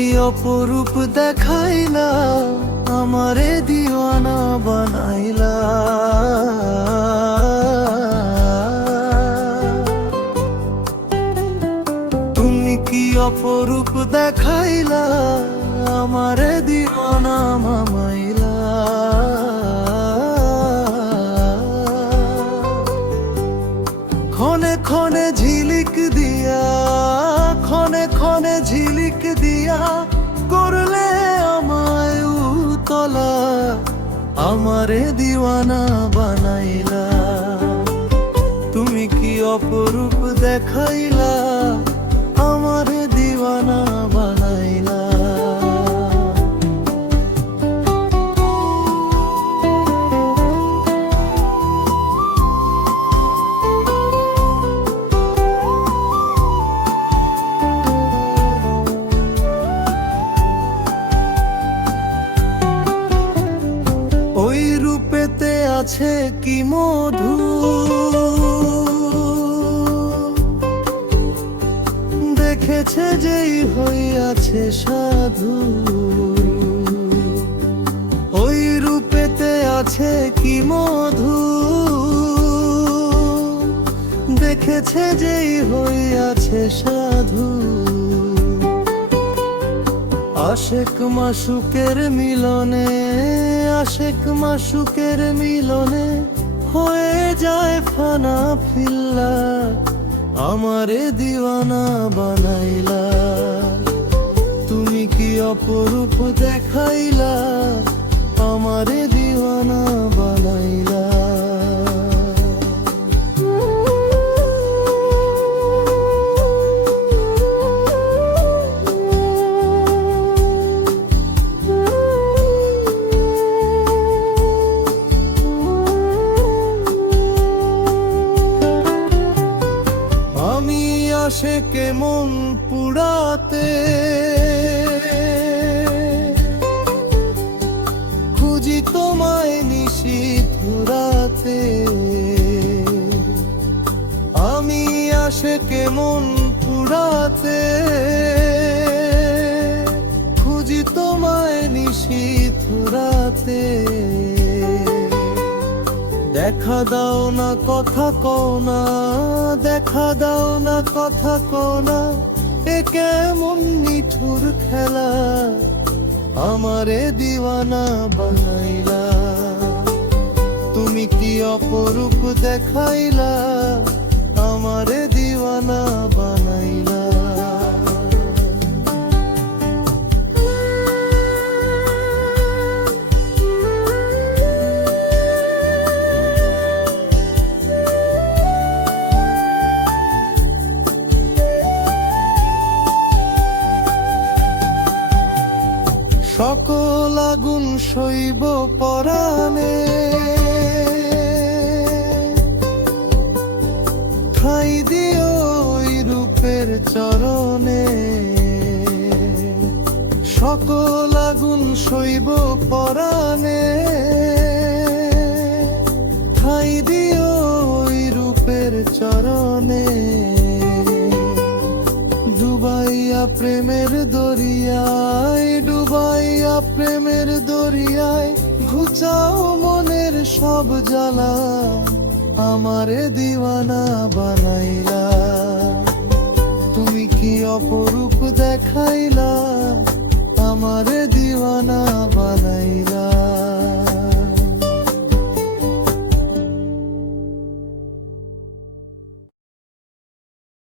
কি অপরূপ দেখাইলা, আমারে দিওয়ানা বানাইলা। তুমি কি অপরূপ দেখাইলা, আমারে দিওয়ানা মামাইলা। ক্ষণে ক্ষণে ঝিলিক দিয়া, ক্ষণে ক্ষণে ঝিলিক দিয়া করলে আমায় উতলা, আমারে দিওয়ানা বানাইলা। তুমি কি অপরূপ দেখাইলা, আমারে দিওয়ানা বানাইলা। ওই রূপেতে আছে কি মধু, দেখেছে যেই হইয়াছে সাধু। ওই রূপেতে আছে কি মধু, দেখেছে যেই হইয়াছে সাধু। আশেক মাশুকের মিলনে, আশেক মাশুকের মিলনে হয়ে যায় ফানা ফিল্লা, আমারে দিওয়ানা বানাইলা। তুমি কি অপরূপ দেখাইলা, আমারে দিওয়ানা বানাইলা। আশেকে মন পুরাতে খুঁজি তোমায় নিশীথ রাতে। আমি আশেকে মন পুরাতে খুঁজি তোমায় নিশীথ রাতে। দেখা দাও না কথা কও না, দেখা দাও না কথা কও না, এ কেমন নিঠুর খেলা, আমারে দিওয়ানা বানাইলা। তুমি কি অপরূপ দেখাইলা, আমারে দিওয়ানা বানাইলা। সকল আগুন সইব পরাণে, ঠাই দিও ওই রূপের চরণে। সকল আগুন সইব পরাণে, ঠাই দিও ওই রূপের চরণে। ডুবাইয়া প্রেমের দরিয়ায়, ডুবাইয়া প্রেমের দরিয়ায় ঘুচাও মনের সব জ্বালা, আমারে দিওয়ানা বানাইলা।